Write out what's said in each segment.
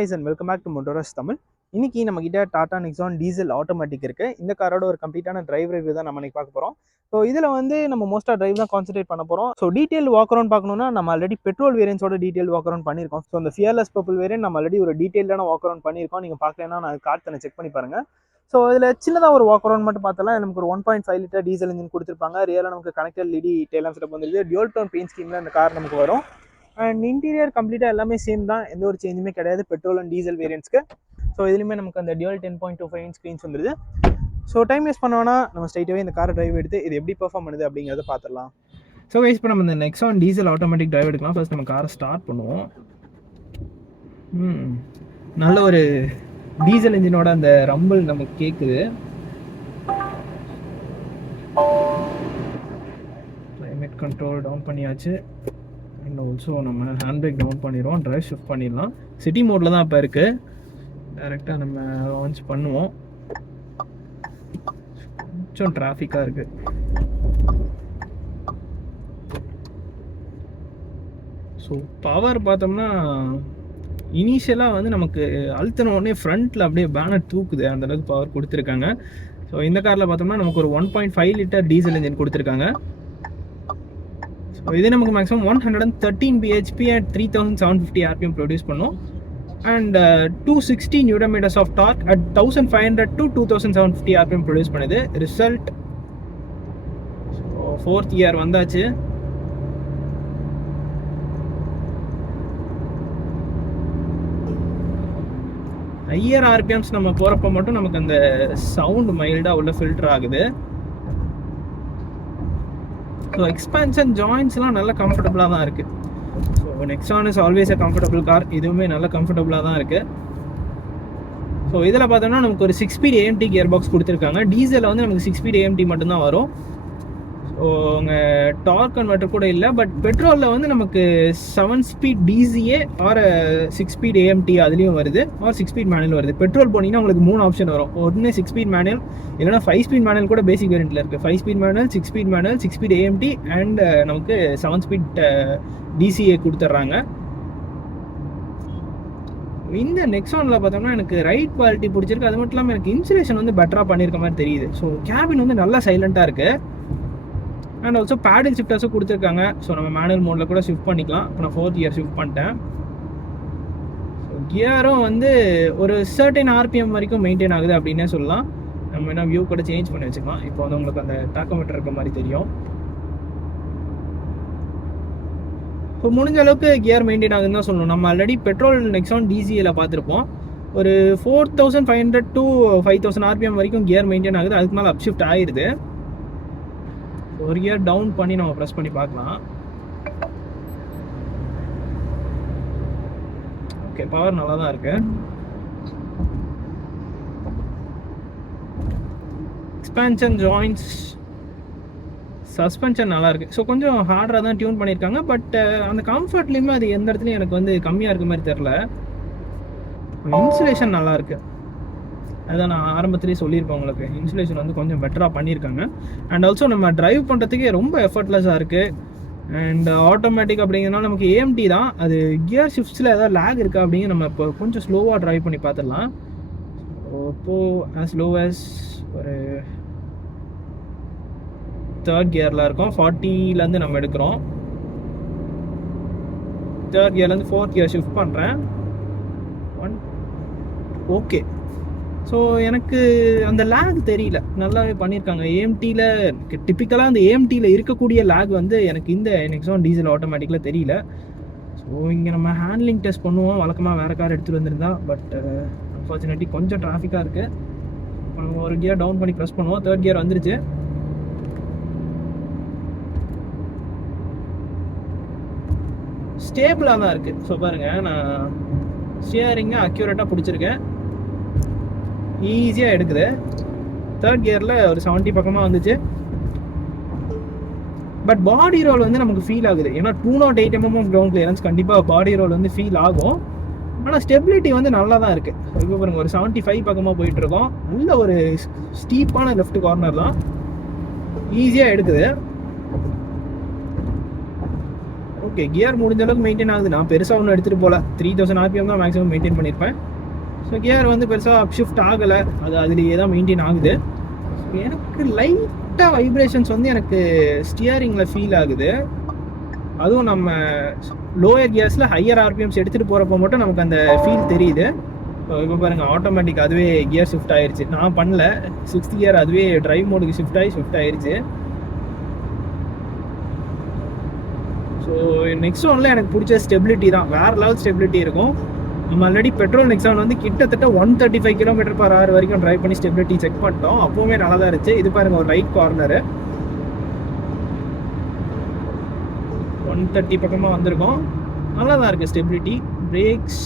guys and welcome back to Motoras Tamil. இன்னைக்கு நம்ம கிட்ட டாடா நிக்ஸான் டீசல் ஆட்டோமேட்டிக் இருக்கு. இந்த காரோட ஒரு கம்ப்ளீட்டான டிரைவ் ரிவ்யூ தான் நம்ம இன்னைக்கு பார்க்க போறோம். ஸோ இதில் வந்து நம்ம மோஸ்ட்டாக டிரைவ் தான் கான்சென்ட்ரேட் பண்ண போகிறோம். ஸோ டீட்டெயில் வாக் அரௌண்ட் பார்க்கணும்னா நம்ம ஆல்ரெடி பெட்ரோல் வேரியன்ஸோட டீட்டெயில் வாக் அரௌண்ட் பண்ணியிருக்கோம். ஸோ அந்த ஃபியர்லெஸ் பர்பிள் வேரியன்ட் நம்ம ஆல்ரெடி ஒரு டீட்டெயிலான வாக் அரௌண்ட் பண்ணியிருக்கோம். நீங்கள் பார்க்கலன்னா நான் கார்ட்டனை செக் பண்ணி பாருங்க. ஸோ இதில் சின்னதாக ஒரு வாக் அரௌண்ட் மட்டும் பார்த்தலாம். நமக்கு ஒரு 1.5 லிட்டர் டீசல் இன்ஜின் கொடுத்துருப்பாங்க. ரியலாக நமக்கு கனெக்டட் லிடி டெய்லாம் செட்டப் வந்துருது. டியூல் டோன் பெயிண்ட் ஸ்கீமில் இந்த கார் நமக்கு வரும். அண்ட் இன்டீரியர் கம்ப்ளீட்டாக எல்லாமே சேம் தான், எந்த ஒரு சேஞ்சுமே கிடையாது பெட்ரோல் அண்ட் டீசல் வேரியன்ட்ஸ்க்கு. ஸோ இதுலேயுமே நமக்கு அந்த டியூல் 10.25 இன்ச் ஸ்க்ரீன்ஸ் வந்துருது. ஸோ டைம் வேஸ்ட் பண்ணோன்னா நம்ம ஸ்ட்ரைட்டாகவே இந்த காரை டிரைவ் எடுத்து இது எப்படி பெர்ஃபார்ம் பண்ணுது அப்படிங்கிறத பார்த்துடலாம். ஸோ வேஸ்ட் இப்போ நம்ம இந்த நெக்ஸான் டீசல் ஆட்டோமேட்டிக் டிரைவ் எடுக்கலாம். ஃபர்ஸ்ட் நம்ம காரை ஸ்டார்ட் பண்ணுவோம். நல்ல ஒரு டீசல் இன்ஜினோட அந்த ரம்பிள் நமக்கு கேட்குது. கிளைமேட் கண்ட்ரோல் டவுன் பண்ணியாச்சு. அண்ட் ஆல்சோ நம்ம ஹேண்ட் பிரேக் டவுன் பண்ணிடுவோம். ட்ரைவ் ஷிஃப்ட் பண்ணிடலாம். சிட்டி மோடில் தான் இப்போ இருக்குது. டைரெக்டாக நம்ம லான்ச் பண்ணுவோம். கொஞ்சம் டிராஃபிக்காக இருக்குது. ஸோ பவர் பார்த்தோம்னா இனிஷியலாக வந்து நமக்கு அழுத்தின உடனே ஃப்ரண்ட்டில் அப்படியே பேனர் தூக்குது, அந்தளவுக்கு பவர் கொடுத்துருக்காங்க. ஸோ இந்த காரில் பார்த்தோம்னா நமக்கு ஒரு 1.5 லிட்டர் டீசல் இன்ஜின் கொடுத்துருக்காங்க. ஸோ இது நமக்கு maximum 113 bhp at 3750 rpm produce பண்ணும். And 260 Nm of torque at 1500 to 2750 rpm produce பண்ணுது. ரிசல்ட் ஸோ 4th இயர் வந்தாச்சு. ஹையர் ஆர்பிஎம்ஸ் நம்ம போகிறப்ப மட்டும் நமக்கு அந்த சவுண்ட் மைல்டாக உள்ள ஃபில்டர் ஆகுது. ஸோ எக்ஸ்பான்ஷன் ஜாயின்ஸ்லாம் நல்லா கம்ஃபர்டபுளாக தான் இருக்குது. So Nexon is always a comfortable car. இதுவுமே நல்ல கம்ஃபர்டபுளாக தான் இருக்குது. ஸோ இதில் பார்த்தோம்னா நமக்கு ஒரு 6 ஸ்பீட் AMT கியர் பாக்ஸ் கொடுத்துருக்காங்க. டீசலில் வந்து நமக்கு 6 ஸ்பீட் AMT மட்டும்தான் வரும். ஸோ உங்கள் டார்க் கன்வெர்ட்டர் கூட இல்லை. பட் பெட்ரோலில் வந்து நமக்கு 7 speed DCA or 6 speed AMT அதுலேயும் வருது, ஆர் 6 ஸ்பீட் மேனுவல் வருது. பெட்ரோல் போனீங்கன்னா உங்களுக்கு 3 ஆப்ஷன் வரும். ஒன்று 6 ஸ்பீட் மேனுவல், இல்லைனா 5 ஸ்பீட் மேனுவல் கூட பேசிக் வேரியண்ட்டில் இருக்குது. 5 speed manual, 6 speed manual, 6 speed AMT and நமக்கு 7 ஸ்பீட் DCA கொடுத்துட்றாங்க. இந்த நெக்ஸானில் பார்த்தோம்னா எனக்கு ரைட் குவாலிட்டி பிடிச்சிருக்கு. அது மட்டும் இல்லாமல் எனக்கு இன்சுலேஷன் வந்து பெட்டராக பண்ணியிருக்க மாதிரி தெரியுது. ஸோ கேபின் வந்து நல்லா சைலண்ட்டாக இருக்குது. அண்ட் ஆல்சோ பேடில் ஷிஃப்டர்ஸும் கொடுத்துருக்காங்க. ஸோ நம்ம மேனுவல் மோடில் கூட ஷிஃப்ட் பண்ணிக்கலாம். இப்போ நான் 4th இயர் ஷிஃப்ட் பண்ணிட்டேன். ஸோ கியரும் வந்து ஒரு சர்டன் RPM வரைக்கும் மெயின்டைன் ஆகுது அப்படின்னே சொல்லலாம். நம்ம என்ன வியூ கூட சேஞ்ச் பண்ணி வச்சுக்கலாம். இப்போ வந்து உங்களுக்கு அந்த டாக்கோமீட்டர் இருக்க மாதிரி தெரியும். ஸோ முடிஞ்ச அளவுக்கு கியர் மெயின்டைன் ஆகுதுன்னு தான் சொல்லணும். நம்ம ஆல்ரெடி பெட்ரோல் நெக்ஸான் DCAல பார்த்துருப்போம். ஒரு 4500 to 5000 RPM வரைக்கும் கியர் மெயின்டைன் ஆகுது. அதுக்கு மேலே அப் ஷிஃப்ட் ஆயிடுது. ஒரு கியர் டவுன் பண்ணி நம்ம ப்ரெஸ் பண்ணி பார்க்கலாம். ஓகே, பவர் நல்லா தான் இருக்கு. எக்ஸ்பான்ஷன் ஜாயின்ட்ஸ், சஸ்பென்ஷன் நல்லா இருக்கு. ஸோ கொஞ்சம் ஹார்டராக தான் டியூன் பண்ணியிருக்காங்க. பட் அந்த கம்ஃபர்ட்லேயுமே அது எந்த இடத்துலையும் எனக்கு வந்து கம்மியாக இருக்க மாதிரி தெரில. இன்சுலேஷன் நல்லா இருக்கு. அதான் நான் ஆரம்பத்திலேயே சொல்லியிருப்பேன் உங்களுக்கு, இன்சுலேஷன் வந்து கொஞ்சம் பெட்டராக பண்ணியிருக்காங்க. அண்ட் ஆல்சோ நம்ம டிரைவ் பண்ணுறதுக்கே ரொம்ப எஃபர்ட்லெஸ்ஸாக இருக்குது. அண்ட் ஆட்டோமேட்டிக் அப்படிங்கிறதுனால நமக்கு AMT தான். அது கியர் ஷிஃப்ட்ஸில் ஏதாவது லேக் இருக்கா அப்படிங்கிற நம்ம இப்போ கொஞ்சம் ஸ்லோவாக ட்ரைவ் பண்ணி பார்த்துடலாம். இப்போது ஆஸ் லோ ஆஸ் ஒரு 3rd கியரில் இருக்கோம். 40லேருந்து நம்ம எடுக்கிறோம். 3rd கியர்லேருந்து 4th கியர் ஷிஃப்ட் பண்ணுறேன். ஓகே. ஸோ எனக்கு அந்த லேக் தெரியல, நல்லாவே பண்ணியிருக்காங்க. AMTயில் டிப்பிக்கலாக அந்த AMTயில் இருக்கக்கூடிய லேக் வந்து எனக்கு இந்த நெக்ஸான் டீசல் ஆட்டோமேட்டிக்கில் தெரியல. ஸோ இங்கே நம்ம ஹேண்ட்லிங் டெஸ்ட் பண்ணுவோம். வழக்கமாக வேறு கார் எடுத்துகிட்டு வந்திருந்தா. பட் அன்ஃபார்ச்சுனேட்லி கொஞ்சம் டிராஃபிக்காக இருக்குது. இப்போ நம்ம ஒரு கியர் டவுன் பண்ணி ப்ரெஸ் பண்ணுவோம். 3rd கியர் வந்துருச்சு. ஸ்டேபிளாக தான் இருக்குது. ஸோ பாருங்கள், நான் ஸ்டியரிங்கை அக்யூரேட்டாக பிடிச்சிருக்கேன். ஈஸியாக எடுக்குது. 3rd கியரில் ஒரு 70 பக்கமாக வந்துச்சு. பட் பாடி ரோல் வந்து நமக்கு ஃபீல் ஆகுது. ஏன்னா 208 mm ஆஃப் கிரவுண்ட் கிளியரன்ஸ் கண்டிப்பாக பாடி ரோல் வந்து ஃபீல் ஆகும். ஆனால் ஸ்டெபிலிட்டி வந்து நல்லா தான் இருக்குது. இப்போ பாருங்கள், ஒரு 75 பக்கமாக போயிட்டுருக்கோம். நல்ல ஒரு ஸ்டீப்பான லெஃப்ட் கார்னர் தான், ஈஸியாக எடுக்குது. ஓகே, கியர் முடிஞ்ச அளவுக்கு மெயின்டைன் ஆகுது. நான் பெருசாக ஒன்றும் எடுத்துகிட்டு போகல, 3000 RPM தான் மேக்ஸிமம் மெயின்டைன் பண்ணியிருப்பேன். ஸோ கியர் வந்து பெருசாக அப் ஷிஃப்ட் ஆகலை, அது அதுலேயே தான் மெயின்டைன் ஆகுது. எனக்கு லைட்டாக வைப்ரேஷன்ஸ் வந்து எனக்கு ஸ்டியரிங்கில் ஃபீல் ஆகுது. அதுவும் நம்ம லோயர் கியர்ஸில் ஹையர் RPMs எடுத்துகிட்டு போகிறப்போ மட்டும் நமக்கு அந்த ஃபீல் தெரியுது. ஸோ இப்போ பாருங்கள், ஆட்டோமேட்டிக் அதுவே கியர் ஷிஃப்ட் ஆயிடுச்சு. நான் பண்ணல, 6th கியர் அதுவே ட்ரைவ் மோடுக்கு ஷிஃப்ட் ஆயிடுச்சு. ஸோ நெக்ஸானில் எனக்கு பிடிச்ச ஸ்டெபிலிட்டி தான், வேறு லெவல் ஸ்டெபிலிட்டி இருக்கும். நம்ம ஆல்ரெடி பெட்ரோல் நெக்ஸான் வந்து கிட்டத்தட்ட 135 km/h வரைக்கும் ட்ரைவ் பண்ணி ஸ்டெபிலிட்டி செக் பண்ணிட்டோம். அப்போவுமே நல்லா தான் இருந்துச்சு. இது பாருங்கள், ஒரு ரைட் கார்னரு 130 பக்கமாக வந்திருக்கோம். நல்லா தான் இருக்குது ஸ்டெபிலிட்டி. Breaks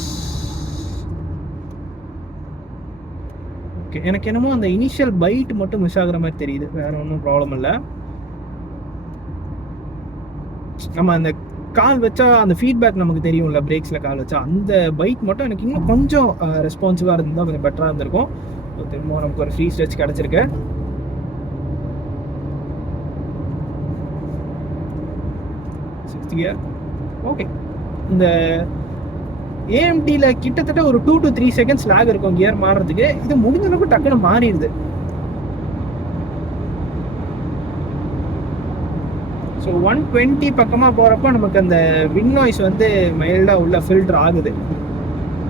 okay. எனக்கு என்னமோ அந்த இனிஷியல் பைட் மட்டும் மிஸ் ஆகுற மாதிரி தெரியுது, வேறு ஒன்றும் ப்ராப்ளம் இல்லை. நம்ம அந்த கால் வச்சா அந்த ஃபீட்பேக் நமக்கு தெரியும்ல, பிரேக்ஸில் கால் வச்சா அந்த பைட் மட்டும் எனக்கு இன்னும் கொஞ்சம் ரெஸ்பான்சிவாக இருந்தால் கொஞ்சம் பெட்டராக இருந்திருக்கும். திரும்ப நமக்கு ஒரு ஃப்ரீ ஸ்ட்ரெச் கிடச்சிருக்கு. ஓகே, இந்த ஏஎம்டியில் கிட்டத்தட்ட ஒரு 2 to 3 seconds லேக் இருக்கும் கியர் மாறுறதுக்கு. இது முடிஞ்ச அளவுக்கு டக்குன்னு மாறிடுது. ஸோ 120 பக்கமாக போகிறப்போ நமக்கு அந்த விண்ட் நாய்ஸ் வந்து மைல்டாக உள்ள ஃபில்டர் ஆகுது.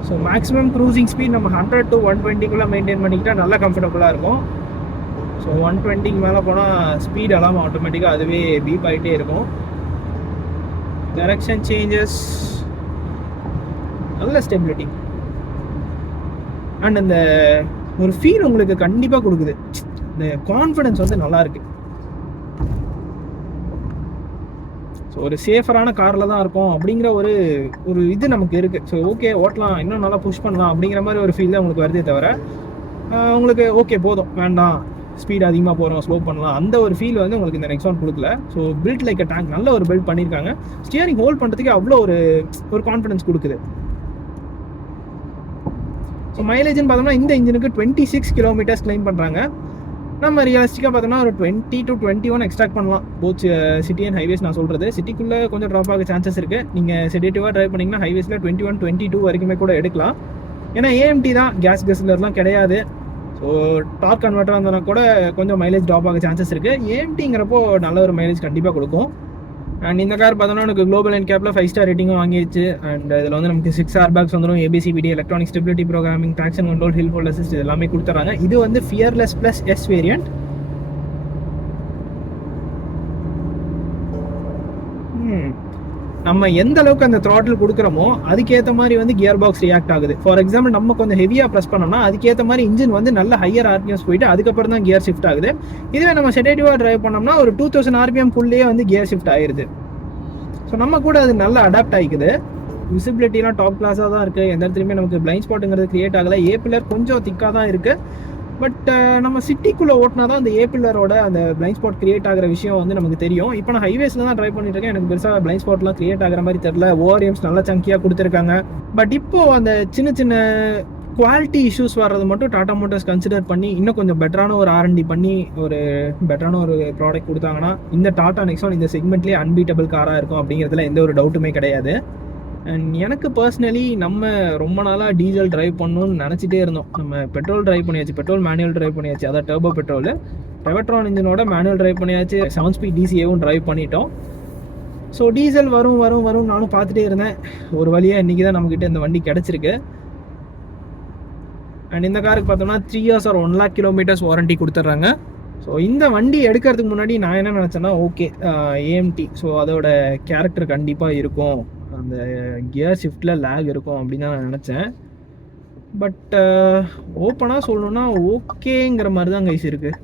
ஸோ மேக்ஸிமம் க்ரூசிங் ஸ்பீட் நம்ம 100 to 120 மெயின்டைன் பண்ணிக்கிட்டால் நல்லா கம்ஃபர்டபுளாக இருக்கும். ஸோ 120 மேலே போனால் ஸ்பீட் அலாமல் ஆட்டோமேட்டிக்காக அதுவே பீப் ஆகிட்டே இருக்கும். டைரக்ஷன் சேஞ்சஸ், நல்ல ஸ்டெபிலிட்டி அண்ட் அந்த ஒரு ஃபீல் உங்களுக்கு கண்டிப்பாக கொடுக்குது. இந்த கான்ஃபிடன்ஸ் வந்து நல்லா இருக்கு. ஸோ ஒரு சேஃபரான காரில் தான் இருக்கும் அப்படிங்கிற ஒரு இது நமக்கு இருக்குது. ஸோ ஓகே, ஓட்டலாம், இன்னும் நல்லா புஷ் பண்ணலாம் அப்படிங்கிற மாதிரி ஒரு ஃபீல் தான் உங்களுக்கு வருதே தவிர உங்களுக்கு ஓகே போதும், வேண்டாம் ஸ்பீட் அதிகமாக போகிறோம், ஸ்லோ பண்ணலாம், அந்த ஒரு ஃபீல் வந்து உங்களுக்கு இந்த நெக்ஸான் கொடுக்கல. So built like a tank, நல்ல ஒரு பில்ட் பண்ணியிருக்காங்க. ஸ்டியரிங் ஹோல்ட் பண்ணுறதுக்கு அவ்வளோ ஒரு கான்ஃபிடன்ஸ் கொடுக்குது. ஸோ மைலேஜ்னு பார்த்தோம்னா இந்த இன்ஜினுக்கு 26 km கிளைம் பண்ணுறாங்க. நம்ம ரியலிஸ்டிக்காக பார்த்தோம்னா ஒரு 20 to 21 எக்ஸ்ட்ராக்ட் பண்ணலாம். Both city and highways. நான் சொல்கிறது சிட்டிக்குள்ளே கொஞ்சம் ட்ராப் ஆக சான்சஸ் இருக்குது. நீங்கள் செடேட்டிவாக ட்ரைவ் பண்ணிங்கன்னா ஹைவேஸில் 21, 22 வரைக்குமே கூட எடுக்கலாம். ஏன்னா ஏஎம்டி தான், கேஸ் கெஸ்லர்லாம் கிடையாது. ஸோ டார்க் கன்வெர்ட்டராக இருந்தால் கூட கொஞ்சம் மைலேஜ் ட்ராப் ஆக சான்சஸ் இருக்குது. ஏஎம்டிங்கிறப்போ நல்ல ஒரு மைலேஜ் கண்டிப்பாக கொடுக்கும். அண்ட் இந்த கார் பார்த்தோம்னா எனக்கு குளோபல் என்கேப்பில் 5 star ரேட்டிங்கும் வாங்கிடுச்சு. அண்ட் இதில் வந்து நமக்கு 6 airbags வந்துடும், ABCBD, electronic stability programming, traction control, hill hold assist எல்லாமே கொடுத்துறாங்க. இது வந்து ஃபியர்லெஸ் ப்ளஸ் எஸ் வேரியண்ட். நம்ம எந்த அளவுக்கு அந்த த்ராட்டில் கொடுக்குறோமோ அதுக்கேற்ற மாதிரி வந்து கியர் பாக்ஸ் ரியாக்ட் ஆகுது. ஃபார் எக்ஸாம்பிள் நம்ம கொஞ்சம் ஹெவியாக ப்ரெஸ் பண்ணோம்னா அதுக்கேற்ற மாதிரி இன்ஜின் வந்து நல்ல ஹையர் RPMs போயிட்டு அதுக்கப்புறம் தான் கியர் ஷிஃப்ட் ஆகுது. இதுவே நம்ம செடேட்டிவாக ட்ரைவ் பண்ணோம்னா ஒரு 2000 RPMக்குள்ளேயே வந்து கியர் ஷிஃப்ட் ஆயிடுது. ஸோ நம்ம கூட அது நல்லா அடாப்ட் ஆகிக்குது. விசிபிலிட்டிலாம் டாப் கிளாஸாக தான் இருக்குது. எந்த இடத்துலையுமே நமக்கு பிளைண்ட் ஸ்பாட்டுங்கிறது கிரியேட் ஆகலை. ஏ பில்லர் கொஞ்சம் திக்காக தான் இருக்குது. பட் நம்ம சிட்டிக்குள்ளே ஓட்டினா தான் அந்த ஏ பில்லரோட அந்த பிளைண்ட் ஸ்பாட் கிரியேட் ஆகிற விஷயம் வந்து நமக்கு தெரியும். இப்போ நான் ஹைவேஸில் தான் ட்ரைவ் பண்ணிட்டு இருக்கேன். எனக்கு பெருசாக பிளைண்ட் ஸ்பாட்லாம் கிரியேட் ஆகிற மாதிரி தெரியல. ORMs நல்லா சங்கியாக கொடுத்துருக்காங்க. பட் இப்போது அந்த சின்ன சின்ன குவாலிட்டி இஷ்யூஸ் வர்றது மட்டும் டாடா மோட்டார்ஸ் கன்சிடர் பண்ணி இன்னும் கொஞ்சம் பெட்டரான ஒரு R&D பண்ணி ஒரு பெட்டரான ஒரு ப்ராடக்ட் கொடுத்தாங்கன்னா இந்த டாடா நெக்ஸான் இந்த செக்மெண்ட்லேயே அன்பீட்டபிள் காராக இருக்கும் அப்படிங்கிறதுல எந்த ஒரு டவுட்டுமே கிடையாது. அண்ட் எனக்கு பர்சனலி நம்ம ரொம்ப நாளாக டீசல் ட்ரைவ் பண்ணணும்னு நினச்சிட்டே இருந்தோம். நம்ம பெட்ரோல் ட்ரைவ் பண்ணியாச்சு, பெட்ரோல் மேனுவல் ட்ரைவ் பண்ணியாச்சு, அதான் டர்போ பெட்ரோல். பெவட்ரான் இன்ஜினோட மேனுவல் ட்ரைவ் பண்ணியாச்சு, 7 speed DCAவும் ட்ரைவ் பண்ணிட்டோம். ஸோ டீசல் வரும் நானும் பார்த்துட்டே இருந்தேன். ஒரு வழியாக இன்றைக்கி தான் நம்மக்கிட்ட இந்த வண்டி கிடச்சிருக்கு. அண்ட் இந்த காருக்கு பார்த்தோம்னா 3 years or 1 lakh kilometers warranty கொடுத்துட்றாங்க. ஸோ இந்த வண்டி எடுக்கிறதுக்கு முன்னாடி நான் என்ன நினச்சேன்னா, ஓகே ஏஎம்டி, ஸோ அதோட கேரக்டர் கண்டிப்பாக இருக்கும், அந்த கியர் ஷிஃப்டில் லேக் இருக்கும் அப்படின்னு தான் நான் நினச்சேன். பட் ஓப்பனாக சொல்லணுன்னா ஓகேங்கிற மாதிரி தான் கைஸ் இருக்குது.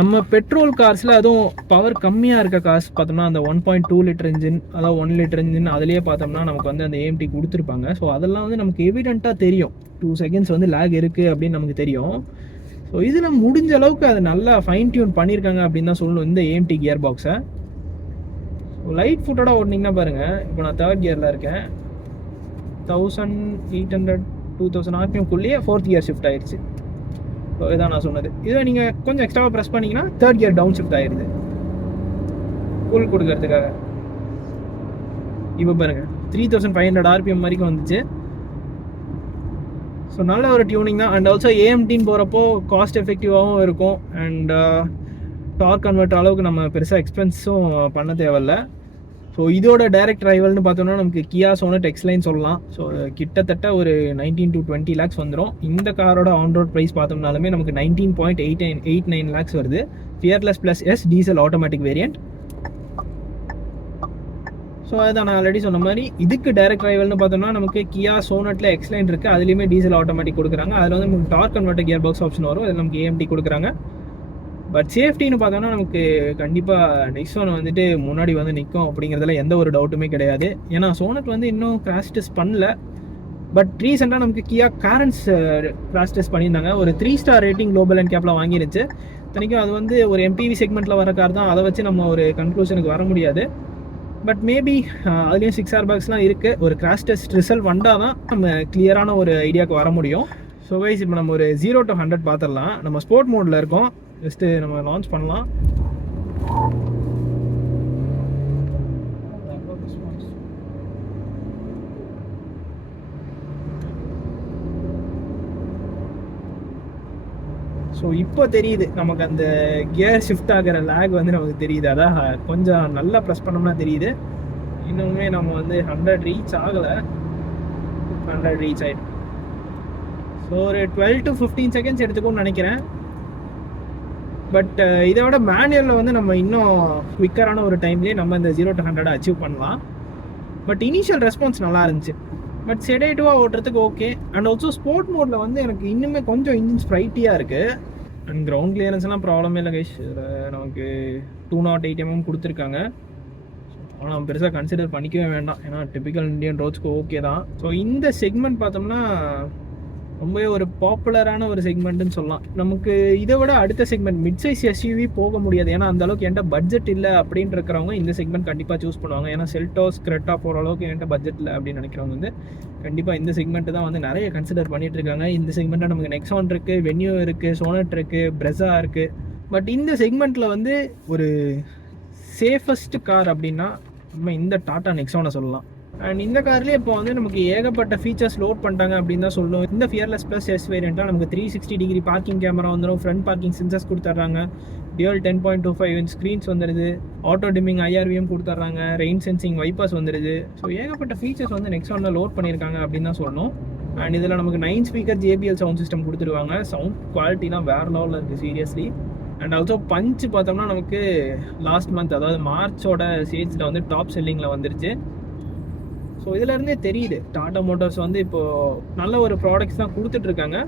நம்ம பெட்ரோல் கார்ஸில் அதுவும் பவர் கம்மியாக இருக்க கார்ஸ் பார்த்தோம்னா அந்த 1.2 liter இன்ஜின், அதாவது 1 liter இன்ஜின், அதிலேயே பார்த்தோம்னா நமக்கு வந்து அந்த ஏஎம்டி கொடுத்துருப்பாங்க. ஸோ அதெல்லாம் வந்து நமக்கு எவிடெண்ட்டாக தெரியும், 2 seconds வந்து லேக் இருக்குது அப்படின்னு நமக்கு தெரியும். ஸோ இதில் முடிஞ்ச அளவுக்கு அது நல்லா ஃபைன் டியூன் பண்ணியிருக்காங்க அப்படின்னு தான் சொல்லணும் இந்த ஏஎம்டி கியர் பாக்ஸை. லைட் ஃபுட்டடாக ஓட்டினீங்கன்னா பாருங்கள், இப்போ நான் 3rd gearல இருக்கேன், 1800 2000 RPMக்குள்ளேயே 4th gear ஷிஃப்ட் ஆயிடுச்சு. ஸோ இதான் நான் சொன்னது. இதை நீங்கள் கொஞ்சம் எக்ஸ்ட்ராவாக ப்ரெஸ் பண்ணிங்கன்னா 3rd gear டவுன் ஷிஃப்ட் ஆயிடுது புல் கொடுக்கறதுக்காக. இப்போ பாருங்கள் 3500 RPM வரைக்கும் வந்துச்சு. ஸோ நல்ல ஒரு டியூனிங் தான். அண்ட் ஆல்சோ ஏஎம்டின்னு போகிறப்போ காஸ்ட் எஃபெக்டிவாகவும் இருக்கும். அண்ட் டார்க் கன்வெர்ட் அளவுக்கு நம்ம பெருசாக எக்ஸ்பென்ஸும் பண்ண தேவையில்ல. ஸோ இதோட டைரக்ட் ரைவல்னு பார்த்தோம்னா நமக்கு கியா சோனட் எக்ஸ்லைன் சொல்லலாம். ஸோ கிட்டத்தட்ட ஒரு 19 to 20 lakhs வந்துடும். இந்த காரோட ஆன் ரோட் ப்ரைஸ் பார்த்தோம்னாலுமே நமக்கு 19.89 lakhs வருது. Fearless plus S diesel automatic variant. So அதான் நான் ஆல்ரெடி சொன்ன மாதிரி இதுக்கு டைரக்ட் ரைவல்னு பார்த்தோம்னா நமக்கு கியா சோனட்டில் எக்ஸ்லைன் இருக்குது. அதுலேயுமே டீசல் ஆட்டோமேட்டிக் கொடுக்குறாங்க. அதில் வந்து நமக்கு dark converter gear box option வரும். அதில் நமக்கு ஏஎம்டி கொடுக்குறாங்க. பட் சேஃப்டின்னு பார்த்தோம்னா நமக்கு கண்டிப்பாக நெக்ஸான் வந்துட்டு முன்னாடி வந்து நிற்கும் அப்படிங்கிறதுல எந்த ஒரு டவுட்டுமே கிடையாது. ஏன்னா சோனட் வந்து இன்னும் கிராஷ் டெஸ்ட் பண்ணல. பட் ரீசெண்டாக நமக்கு கியா காரன்ஸ் கிராஷ் டெஸ்ட் பண்ணியிருந்தாங்க. ஒரு 3 star ரேட்டிங் குளோபல் அண்ட் கேப்பில் வாங்கிருச்சு. தனிக்கும் அது வந்து ஒரு எம்பிவி செக்மெண்ட்டில் வர கார் தான். அதை வச்சு நம்ம ஒரு கன்க்ளூஷனுக்கு வர முடியாது. பட் மேபி அதுலேயும் 6 airbagsலாம் இருக்குது. ஒரு கிராஷ் டெஸ்ட் ரிசல்ட் வந்தால் தான் நம்ம கிளியரான ஒரு ஐடியாவுக்கு வர முடியும். ஸோ கைஸ் இப்போ நம்ம ஒரு 0 to 100 பார்த்துடலாம். நம்ம ஸ்போர்ட் மோடில் இருக்கோம். ஜஸ்ட்டு நம்ம லான்ச் பண்ணலாம். ஸோ இப்போ தெரியுது நமக்கு அந்த கியர் ஷிஃப்ட் ஆகிற லேக் வந்து நமக்கு தெரியுது. அதான் கொஞ்சம் நல்லா ப்ரெஸ் பண்ணோம்னா தெரியுது. இன்னுமே நம்ம வந்து 100 ரீச் ஆகலை. 100 ரீச் ஆகிடும். ஸோ ஒரு 12 to 15 seconds எடுத்துக்கும்னு நினைக்கிறேன். பட் இதை விட மேனுவலில் வந்து நம்ம இன்னும் குவிக்கரான ஒரு டைம்லேயே நம்ம இந்த 0 to 100 அச்சீவ் பண்ணலாம். பட் இனிஷியல் ரெஸ்பான்ஸ் நல்லா இருந்துச்சு. பட் செடேட்டிவாக ஓட்டுறதுக்கு ஓகே. அண்ட் ஆல்சோ ஸ்போர்ட் மோடில் வந்து எனக்கு இன்னுமே கொஞ்சம் இன்ஜின் ஸ்ப்ரைட்டியாக இருக்குது. அண்ட் கிரவுண்ட் கிளியரன்ஸ்லாம் ப்ராப்ளமே இல்லை கைஸ். நமக்கு 208 mm கொடுத்துருக்காங்க. ஆனால் நம்ம பெருசாக கன்சிடர் பண்ணிக்கவே வேண்டாம். ஏன்னா டிபிக்கல் இந்தியன் ரோட்ஸ்க்கு ஓகே தான். ஸோ இந்த செக்மெண்ட் பார்த்தோம்னா ரொம்பவே ஒரு பாப்புலரான ஒரு செக்மெண்ட்டுன்னு சொல்லலாம். நமக்கு இதை விட அடுத்த செக்மெண்ட் மிட் சைஸ் எஸ்யூவி போக முடியாது. ஏன்னா அந்தளவுக்கு என்கிட்ட பட்ஜெட் இல்லை அப்படின்னு இருக்கிறவங்க இந்த செக்மெண்ட் கண்டிப்பாக சூஸ் பண்ணுவாங்க. ஏன்னா செல்டோஸ் கிரெட்டா போகிற அளவுக்கு என்கிட்ட பட்ஜெட் இல்லை அப்படின்னு நினைக்கிறவங்க வந்து கண்டிப்பாக இந்த செக்மெண்ட்டு தான் வந்து நிறைய கன்சிடர் பண்ணிட்டு இருக்காங்க. இந்த செக்மெண்ட்டில் நமக்கு நெக்ஸான் இருக்குது, வென்யூ இருக்குது, சோனட் இருக்குது, பிரெஸா இருக்குது. பட் இந்த செக்மெண்ட்டில் வந்து ஒரு சேஃபஸ்ட் கார் அப்படின்னா நம்ம இந்த டாடா நெக்ஸானை சொல்லலாம். அண்ட் இந்த கார்லேயே இப்போ வந்து நமக்கு ஏகப்பட்ட ஃபீச்சர்ஸ் லோட் பண்ணிட்டாங்க அப்படின்னு தான் சொல்லுவோம். இந்த ஃபியர்லெஸ் ப்ளஸ் எஸ் வேரியண்ட்டாக நமக்கு 360 degree பார்க்கிங் கேமரா வந்துடும். ஃப்ரண்ட் பார்க்கிங் சென்சர்ஸ் கொடுத்துட்றாங்க. டியூல் 10.25 inch ஸ்க்ரீன்ஸ் வந்துடுது. ஆட்டோ டிமிங் IRVM கொடுத்துட்றாங்க. ரெயின் சென்சிங் வைப்பர்ஸ் வந்துடுது. ஸோ ஏகப்பட்ட ஃபீச்சர்ஸ் வந்து நெக்ஸானில் லோட் பண்ணியிருக்காங்க அப்படின்னு தான் சொல்லணும். அண்ட் இதில் நமக்கு 9 speaker JBL சவுண்ட் சிஸ்டம் கொடுத்துருவாங்க. சவுண்ட் குவாலிட்டிலாம் வேறு லெவலில் இருக்குது சீரியஸ்லி. அண்ட் ஆல்சோ பஞ்ச் பார்த்தோம்னா நமக்கு லாஸ்ட் மந்த் அதாவது மார்ச்சோட சேல்ஸில் வந்து டாப் செல்லிங்கில் வந்துருச்சு. ஸோ இதிலேருந்தே தெரியுது டாடா மோட்டார்ஸ் வந்து இப்போது நல்ல ஒரு ப்ராடக்ட்ஸ் தான் கொடுத்துட்ருக்காங்க.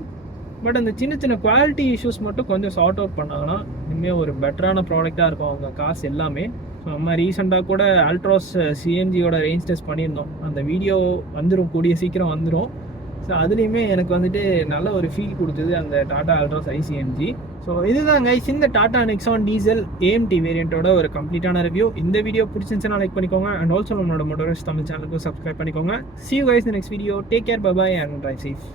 பட் அந்த சின்ன சின்ன குவாலிட்டி இஷ்யூஸ் மட்டும் கொஞ்சம் சார்ட் அவுட் பண்ணாங்கன்னா இனிமேல் ஒரு பெட்டரான ப்ராடக்டாக இருக்கும் அவங்க காசு எல்லாமே. ஸோ நம்ம ரீசெண்டாக கூட அல்ட்ராஸ் CNGயோட ரேஞ்ச் டெஸ்ட் பண்ணியிருந்தோம். அந்த வீடியோ வந்துடும், கூடிய சீக்கிரம் வந்துடும். ஸோ அதுலேயுமே எனக்கு வந்துட்டு நல்ல ஒரு ஃபீல் கொடுத்தது அந்த டாடா அல்ட்ராஸ் ICMG. ஸோ இதுதான் கைஸ் இந்த டாடா நெக்ஸான் டீசல் AMT வேரியண்ட்டோட ஒரு கம்ப்ளீட்டான ரிவ்யூ. இந்த வீடியோ பிடிச்சிருந்துச்சுன்னா லைக் பண்ணிக்கோங்க. அண்ட் ஆல்சோ நம்மளோட மோட்டோரிஸ்ட் தமிழ் சேனலுக்கு சப்ஸ்கிரைப் பண்ணிக்கோங்க. See you guys in the next video. Take care, bye bye and drive safe.